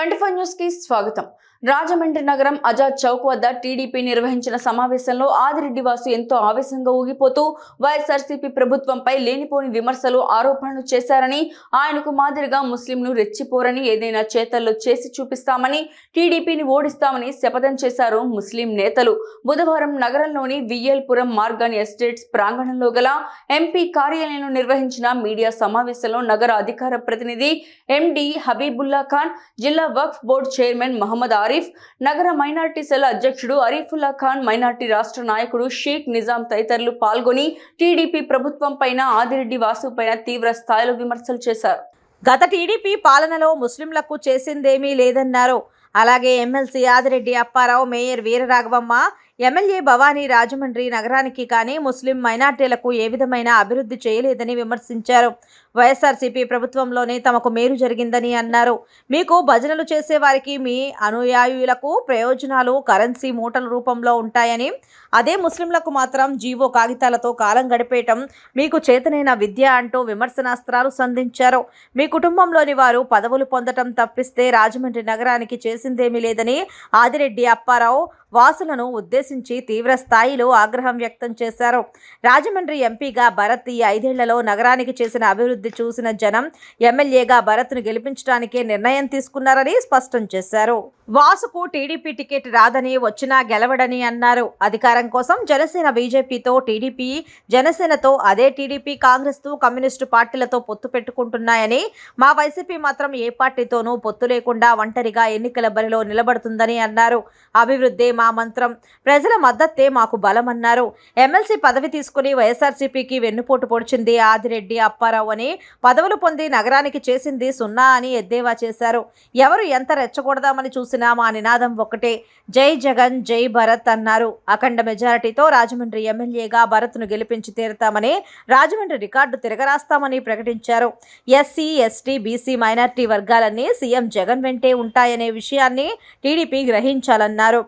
Twenty five న్యూస్కి స్వాగతం. రాజమండ్రి నగరం ఆజాద్ చౌక్ వద్ద టీడీపీ నిర్వహించిన సమావేశంలో ఆదిరెడ్డి వాసు ఎంతో ఆవేశంగా ఊగిపోతూ వైఎస్ఆర్సీపీ ప్రభుత్వంపై లేనిపోని విమర్శలు ఆరోపణలు చేశారని ఆయనకు మాదిరిగా ముస్లింలు రెచ్చిపోరని ఏదైనా చేతల్లో చేసి చూపిస్తామని టీడీపీని ఓడిస్తామని శపథం చేశారు ముస్లిం నేతలు. బుధవారం నగరంలోని వియ్యల్పురం మార్గాన్ ఎస్టేట్స్ ప్రాంగణంలో గల ఎంపీ కార్యాలయంలో నిర్వహించిన మీడియా సమావేశంలో నగర అధికార ప్రతినిధి ఎండి హబీబుల్లా ఖాన్ జిల్లా వక్ఫ్ బోర్డు చైర్మన్ మహమ్మద్ ఆరిఫ్ నగర మైనార్టీ సెల్ అధ్యక్షుడు అరీఫుల్లా ఖాన్ మైనార్టీ రాష్ట్ర నాయకుడు షేక్ నిజాం తదితరులు పాల్గొని టీడీపీ ప్రభుత్వం పైన ఆదిరెడ్డి వాసు పైన తీవ్ర స్థాయిలో విమర్శలు చేశారు. గత టీడీపీ పాలనలో ముస్లింలకు చేసిందేమీ లేదన్నారు. అలాగే MLC Adireddy Apparao mayor Veeraraghavamma MLA Bhavani Rajahmundry నగరానికి కానీ ముస్లిం మైనార్టీలకు ఏ విధమైన అభివృద్ధి చేయలేదని విమర్శించారు. వైఎస్ఆర్సీపీ ప్రభుత్వంలోనే తమకు మేలు జరిగిందని అన్నారు. మీకు భజనలు చేసేవారికి మీ అనుయాయులకు ప్రయోజనాలు కరెన్సీ మూటల రూపంలో ఉంటాయని అదే ముస్లింలకు మాత్రం జీవో కాగితాలతో కాలం గడిపేయటం మీకు చేతనైన విద్య అంటూ విమర్శనాస్త్రాలు సంధించారు. మీ కుటుంబంలోని వారు పదవులు పొందటం తప్పిస్తే రాజమండ్రి నగరానికి చేసిందేమీ లేదని ఆదిరెడ్డి అప్పారావు వాసులను ఉద్దేశించి తీవ్ర స్థాయిలో ఆగ్రహం వ్యక్తం చేశారు. రాజమండ్రి ఎంపీగా భరత్ ఈ ఐదేళ్ళలో నగరానికి చేసిన అభివృద్ధి చూసిన జనం ఎమ్మెల్యేగా భరత్ను గెలిపించడానికే నిర్ణయం తీసుకున్నారని స్పష్టం చేశారు. వాసుకు టీడీపీ టికెట్ రాదని వచ్చినా గెలవడని అన్నారు. అధికారం కోసం జనసేన బీజేపీతో టీడీపీ జనసేనతో అదే టీడీపీ కాంగ్రెస్తో కమ్యూనిస్టు పార్టీలతో పొత్తు పెట్టుకుంటున్నాయని మా వైసీపీ మాత్రం ఏ పార్టీతోనూ పొత్తు లేకుండా ఒంటరిగా ఎన్నికల బరిలో నిలబడుతుందని అన్నారు. అభివృద్ధి మా మంత్రం. ప్రజల మద్దతే మాకు బలమన్నారు. ఎమ్మెల్సీ పదవి తీసుకుని వైఎస్ఆర్సీపీకి వెన్నుపోటు పొడిచింది ఆదిరెడ్డి అప్పారావు అని పదవులు పొంది నగరానికి చేసింది సున్నా అని ఎద్దేవా చేశారు. ఎవరు ఎంత రెచ్చగొడదామని చూసినా మా నినాదం ఒక్కటే. జై జగన్ జై భరత్ అన్నారు. అఖండ మెజారిటీతో రాజమండ్రి ఎమ్మెల్యేగా భరత్ను గెలిపించి తీరుతామని రాజమండ్రి రికార్డు తిరగరాస్తామని ప్రకటించారు. ఎస్సీ ఎస్టీ బీసీ మైనార్టీ వర్గాలన్నీ సీఎం జగన్ వెంటే ఉంటాయనే విషయాన్ని టీడీపీ గ్రహించాలన్నారు.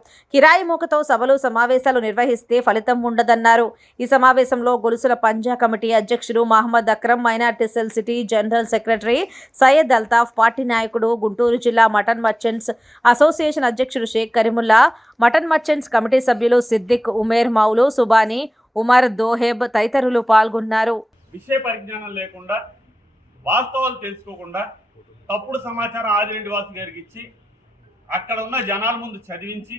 కిరాయి మూకతో సభలు సమావేశాలు నిర్వహిస్తే ఫలితం ఉండదన్నారు. ఈ సమావేశంలో గొలుసుల పంజా కమిటీ అధ్యక్షుడు Mohammed Akram minority cell city general secretary Syed Altaf party నాయకుడు గుంటూరు జిల్లా మటన్ మర్చెంట్స్ అసోసియేషన్ అధ్యక్షుడు Sheikh Kareemulla mutton merchants committee సభ్యులు సిద్దిక్ ఉమేర్ మౌలు సుబాని ఉమర్ దోహేబ్ తదితరులు పాల్గొన్నారు. విషయ పరిజ్ఞానం లేకుండా వాస్తవాలు తెలుసుకోకుండా తప్పుడు సమాచారం ఆదిరెడ్డి వాసు గారికి ఇచ్చి అక్కడ ఉన్న జనాల ముందు చదివించి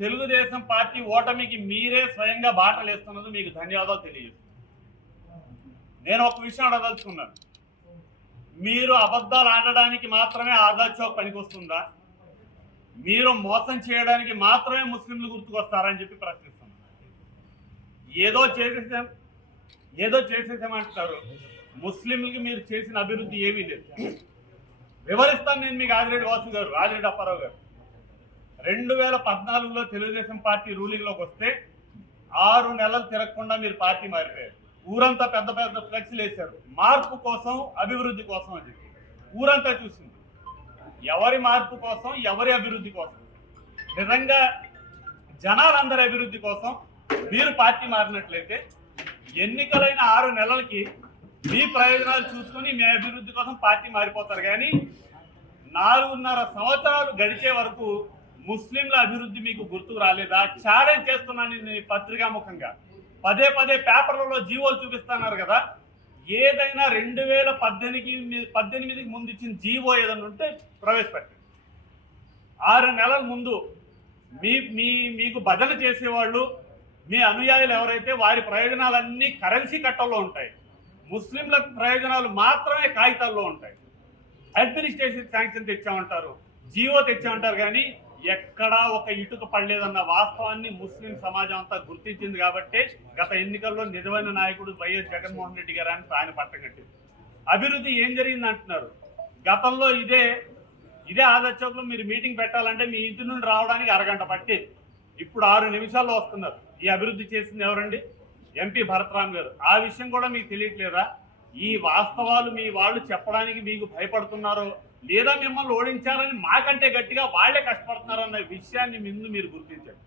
తెలుగుదేశం పార్టీ ఓటమికి మీరే స్వయంగా బాటలు వేస్తున్నందుకు మీకు ధన్యవాదాలు తెలియజేస్తున్నాను. నేను ఒక విషయం అడగదలుచుకున్నాను. మీరు అబద్ధాలు ఆడడానికి మాత్రమే ఆజాద్ చౌక్ పనికొస్తుందా? మీరు మోసం చేయడానికి మాత్రమే ముస్లింలు గుర్తుకొస్తారని చెప్పి ప్రశ్నిస్తున్నాను. ఏదో చేసేసాం ఏదో చేసేసామంటారు ముస్లింలకి మీరు చేసిన అభివృద్ధి ఏమీ లేదు. వివరిస్తాను నేను మీకు ఆదిరెడ్డి వాసు గారు ఆదిరెడ్డి అప్పారావు గారు. రెండు వేల పద్నాలుగులో తెలుగుదేశం పార్టీ రూలింగ్లోకి వస్తే ఆరు నెలలు తిరగకుండా మీరు పార్టీ మారిపోయారు. ఊరంతా పెద్ద పెద్ద ఫ్లెక్స్లు వేశారు మార్పు కోసం అభివృద్ధి కోసం అని చెప్పి. ఊరంతా చూసింది. ఎవరి మార్పు కోసం ఎవరి అభివృద్ధి కోసం? నిజంగా జనాలందరి అభివృద్ధి కోసం మీరు పార్టీ మారినట్లయితే ఎన్నికలైన ఆరు నెలలకి మీ ప్రయోజనాలు చూసుకొని మీ అభివృద్ధి కోసం పార్టీ మారిపోతారు. కానీ నాలుగున్నర సంవత్సరాలు గడిచే వరకు ముస్లింల అభివృద్ధి మీకు గుర్తుకు రాలేదా? ఛాలెంజ్ చేస్తున్నాను నేను పత్రికా ముఖంగా. పదే పదే పేపర్లలో జీవోలు చూపిస్తున్నారు కదా. ఏదైనా రెండు వేల పద్దెనిమిది పద్దెనిమిదికి ముందు ఇచ్చిన జీవో ఏదైనా ఉంటే ప్రవేశపెట్టండి. ఆరు నెలల ముందు మీ మీ మీకు భజన చేసేవాళ్ళు మీ అనుయాయులు ఎవరైతే వారి ప్రయోజనాలన్నీ కరెన్సీ కట్టల్లో ఉంటాయి. ముస్లింల ప్రయోజనాలు మాత్రమే కాగితాల్లో ఉంటాయి. అడ్మినిస్ట్రేషన్ శాంక్షన్ తెచ్చామంటారు జీవో తెచ్చామంటారు కానీ ఎక్కడా ఒక ఇటుక పడలేదన్న వాస్తవాన్ని ముస్లిం సమాజం అంతా గుర్తించింది కాబట్టే గత ఎన్నికల్లో నిజమైన నాయకుడు వైఎస్ జగన్మోహన్ రెడ్డి గారు అని ఆయన పట్టం కట్టింది. అభివృద్ధి ఏం జరిగింది అంటున్నారు? గతంలో ఇదే ఇదే ఆదర్శకులు మీరు మీటింగ్ పెట్టాలంటే మీ ఇంటి నుండి రావడానికి అరగంట పట్టేది. ఇప్పుడు ఆరు నిమిషాల్లో వస్తున్నారు. ఈ అభివృద్ధి చేసింది ఎవరండి? ఎంపీ భరతరామ్ గారు. ఆ విషయం కూడా మీకు తెలియట్లేదా? ఈ వాస్తవాలు మీ వాళ్ళు చెప్పడానికి మీకు భయపడుతున్నారో లేదా మిమ్మల్ని ఓడించాలని మాకంటే గట్టిగా వాళ్ళే కష్టపడుతున్నారన్న విషయాన్ని ముందు మీరు గుర్తించండి.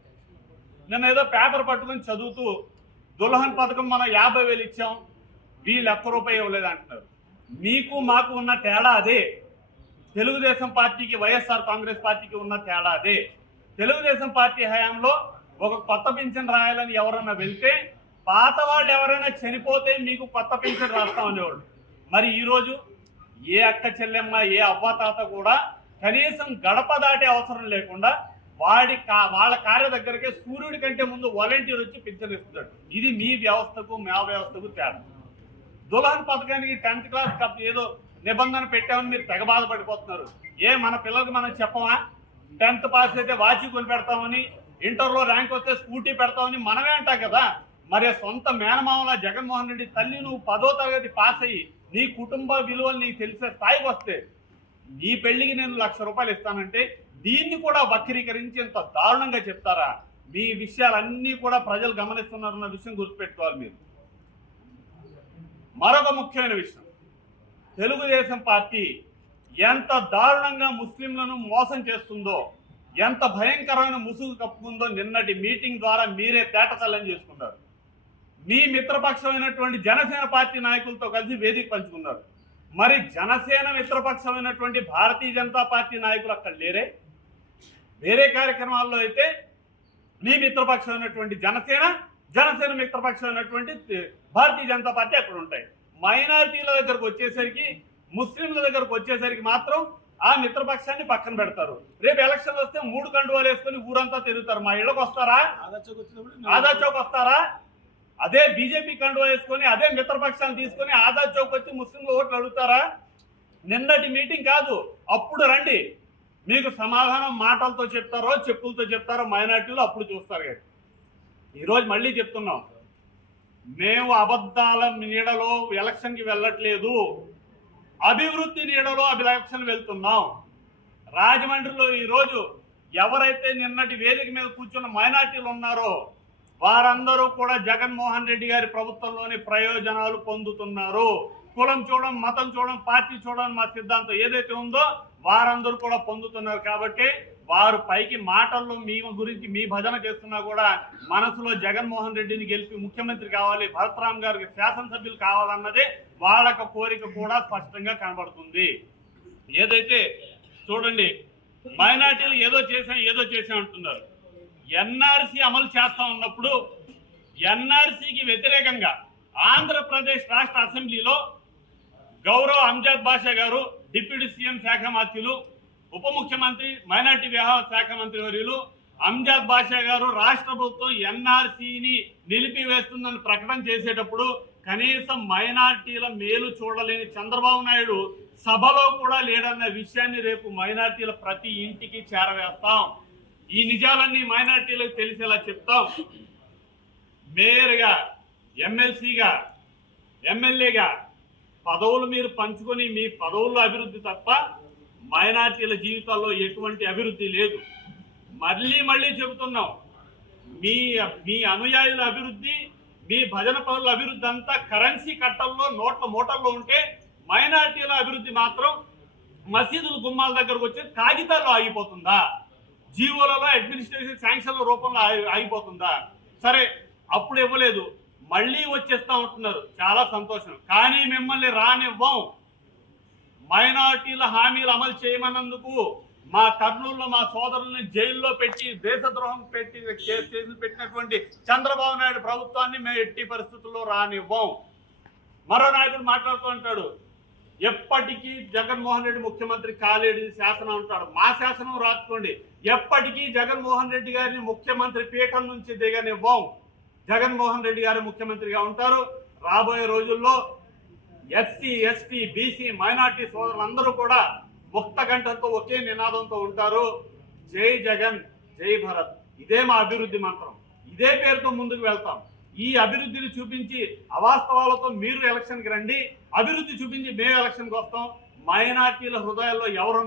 నేను ఏదో పేపర్ పట్టుకుని చదువుతూ దుల్హన్ పథకం మనం యాభై వేలు ఇచ్చాం వీళ్ళు ఒక్క రూపాయి ఇవ్వలేదు అంటున్నారు. మీకు మాకు ఉన్న తేడా అదే. తెలుగుదేశం పార్టీకి వైఎస్ఆర్ కాంగ్రెస్ పార్టీకి ఉన్న తేడా అదే. తెలుగుదేశం పార్టీ హయాంలో ఒక కొత్త పింఛన్ రాయాలని ఎవరన్నా వెళ్తే పాత వాళ్ళు ఎవరైనా చనిపోతే మీకు కొత్త పింఛన్ రాస్తామనేవాళ్ళు. మరి ఈరోజు ఏ అక్క చెల్లెమ్మ ఏ అవ్వతాత కూడా కనీసం గడప దాటే అవసరం లేకుండా వాడి కా వాళ్ళ కార్య దగ్గరకే సూర్యుడి కంటే ముందు వాలంటీర్ వచ్చి పింఛన్ ఇస్తున్నాడు ఇది మీ వ్యవస్థకు మా వ్యవస్థకు తేడా. దుల్హన్ పథకానికి టెన్త్ క్లాస్ కప్ ఏదో నిబంధన పెట్టామని మీరు తెగ బాధపడిపోతున్నారు. ఏ మన పిల్లలకి మనం చెప్పమా? టెన్త్ పాస్ అయితే వాచి కొని పెడతామని ఇంటర్లో ర్యాంక్ వస్తే స్కూటీ పెడతామని మనమే అంటాం కదా. మరి సొంత మేనమామల జగన్మోహన్ రెడ్డి తల్లి నువ్వు పదో తరగతి పాస్ అయ్యి నీ కుటుంబ విలువలు నీకు తెలిసే స్థాయికి వస్తే నీ పెళ్ళికి నేను లక్ష రూపాయలు ఇస్తానంటే దీన్ని కూడా వక్రీకరించి ఇంత దారుణంగా చెప్తారా? మీ విషయాలన్నీ కూడా ప్రజలు గమనిస్తున్నారన్న విషయం గుర్తుపెట్టుకోవాలి మీరు. మరొక ముఖ్యమైన విషయం. తెలుగుదేశం పార్టీ ఎంత దారుణంగా ముస్లింలను మోసం చేస్తుందో ఎంత భయంకరమైన ముసుగు కప్పుకుందో నిన్నటి మీటింగ్ ద్వారా మీరే తేటతల్లం చేసుకున్నారు. మీ మిత్రపక్షమైనటువంటి జనసేన పార్టీ నాయకులతో కలిసి వేదిక పంచుకున్నారు. మరి జనసేన మిత్రపక్షమైనటువంటి భారతీయ జనతా పార్టీ నాయకులు అక్కడ లేరే? వేరే కార్యక్రమాల్లో అయితే మీ మిత్రపక్షమైనటువంటి జనసేన జనసేన మిత్రపక్షమైనటువంటి భారతీయ జనతా పార్టీ అక్కడ ఉంటాయి. మైనారిటీల దగ్గరకు వచ్చేసరికి ముస్లింల దగ్గరకు వచ్చేసరికి మాత్రం ఆ మిత్రపక్షాన్ని పక్కన పెడతారు. రేపు ఎలక్షన్లు వస్తే మూడు కండువాలు వేసుకొని ఊరంతా తిరుగుతారు. మా ఇళ్ళకి వస్తారా? ఆజాద్ చౌక్ వస్తారా? అదే బీజేపీ కండువా వేసుకొని అదే మిత్రపక్షాలు తీసుకొని ఆజాద్ చౌక్ వచ్చి ముస్లిం ఓట్లు అడుగుతారా? నిన్నటి మీటింగ్ కాదు. అప్పుడు రండి. మీకు సమాధానం మాటలతో చెప్తారో చెప్పులతో చెప్తారో మైనార్టీలు అప్పుడు చూస్తారు కానీ ఈరోజు మళ్ళీ చెప్తున్నాం. మేము అబద్ధాల నీడలో ఎలక్షన్కి వెళ్ళట్లేదు. అభివృద్ధి నీడలో ఎలక్షన్ వెళ్తున్నాం. రాజమండ్రిలో ఈరోజు ఎవరైతే నిన్నటి వేదిక మీద కూర్చున్న మైనార్టీలు ఉన్నారో వారందరూ కూడా జగన్మోహన్ రెడ్డి గారి ప్రభుత్వంలోని ప్రయోజనాలు పొందుతున్నారు. కులం చూడడం మతం చూడడం పార్టీ చూడడం మా సిద్ధాంతం ఏదైతే ఉందో వారందరూ కూడా పొందుతున్నారు కాబట్టి వారు పైకి మాటల్లో మీ గురించి మీ భజన చేస్తున్నా కూడా మనసులో జగన్మోహన్ రెడ్డిని గెలిపి ముఖ్యమంత్రి కావాలి భరతరామ్ గారికి శాసనసభ్యులు కావాలన్నదే వాళ్ళక కోరిక కూడా స్పష్టంగా కనబడుతుంది. ఏదైతే చూడండి మైనార్టీలు ఏదో చేసాం ఏదో చేసాం అంటున్నారు. ఎన్ఆర్సీ అమలు చేస్తా ఉన్నప్పుడు ఎన్ఆర్సీకి వ్యతిరేకంగా ఆంధ్రప్రదేశ్ రాష్ట్ర అసెంబ్లీలో గౌరవ అంజాద్ బాషా గారు డిప్యూటీ సీఎం శాఖ మంత్రులు ఉప ముఖ్యమంత్రి మైనార్టీ వ్యవహార శాఖ మంత్రి వర్యులు అంజాద్ బాషా గారు రాష్ట్ర ప్రభుత్వం ఎన్ఆర్సీని నిలిపివేస్తుందని ప్రకటన చేసేటప్పుడు కనీసం మైనార్టీల మేలు చూడలేని చంద్రబాబు నాయుడు సభలో కూడా లేడన్న విషయాన్ని రేపు మైనార్టీల ప్రతి ఇంటికి చేరవేస్తాం. ఈ నిజాలన్నీ మైనార్టీలకు తెలిసేలా చెప్తాం. మేయర్గా ఎమ్మెల్సీగా ఎమ్మెల్యేగా పదవులు మీరు పంచుకొని మీ పదవుల్లో అభివృద్ధి తప్ప మైనార్టీల జీవితాల్లో ఎటువంటి అభివృద్ధి లేదు. మళ్ళీ మళ్ళీ చెబుతున్నాం మీ మీ అనుయాయుల అభివృద్ధి మీ భజన పనుల అభివృద్ధి అంతా కరెన్సీ కట్టల్లో నోట్ల మూటల్లో ఉంటే మైనార్టీల అభివృద్ధి మాత్రం మసీదుల గుమ్మాల దగ్గరకు వచ్చి కాగితాల్లో ఆగిపోతుందా? జీవోలలో అడ్మినిస్ట్రేషన్ శాంక్షన్ల రూపంలో అయిపోతుందా ఆగిపోతుందా? సరే అప్పుడు ఇవ్వలేదు. మళ్ళీ వచ్చేస్తా ఉంటున్నారు. చాలా సంతోషం. కానీ మిమ్మల్ని రానివ్వం. మైనార్టీల హామీలు అమలు చేయమన్నందుకు మా కర్నూలులో మా సోదరుల్ని జైల్లో పెట్టి దేశద్రోహం పెట్టి కేసు చేసి పెట్టినటువంటి చంద్రబాబు నాయుడు ప్రభుత్వాన్ని మేము ఎట్టి పరిస్థితుల్లో రానివ్వం. మరో నాయకుడు మాట్లాడుతూ ఉంటాడు. ఎప్పటికీ జగన్మోహన్ రెడ్డి ముఖ్యమంత్రి కాలేడు శాసనం అంటాడు. మా శాసనం రాసుకోండి. ఎప్పటికీ జగన్మోహన్ రెడ్డి గారిని ముఖ్యమంత్రి పీఠం నుంచి దిగనివ్వం. జగన్మోహన్ రెడ్డి గారు ముఖ్యమంత్రిగా ఉంటారు. రాబోయే రోజుల్లో ఎస్సీ ఎస్టీ బీసీ మైనార్టీ సోదరులందరూ కూడా ముక్త గంటతో ఒకే నినాదంతో ఉంటారు. జై జగన్ జై భరత్. ఇదే మా అభివృద్ధి మంత్రం. ఇదే పేరుతో ముందుకు వెళ్తాం. ఈ అభివృద్ధిని చూపించి అవాస్తవాలతో మీరు ఎలక్షన్కి రండి. అభివృద్ధి చూపించి మేము ఎలక్షన్కి వస్తాం. మైనార్టీల హృదయాల్లో ఎవరు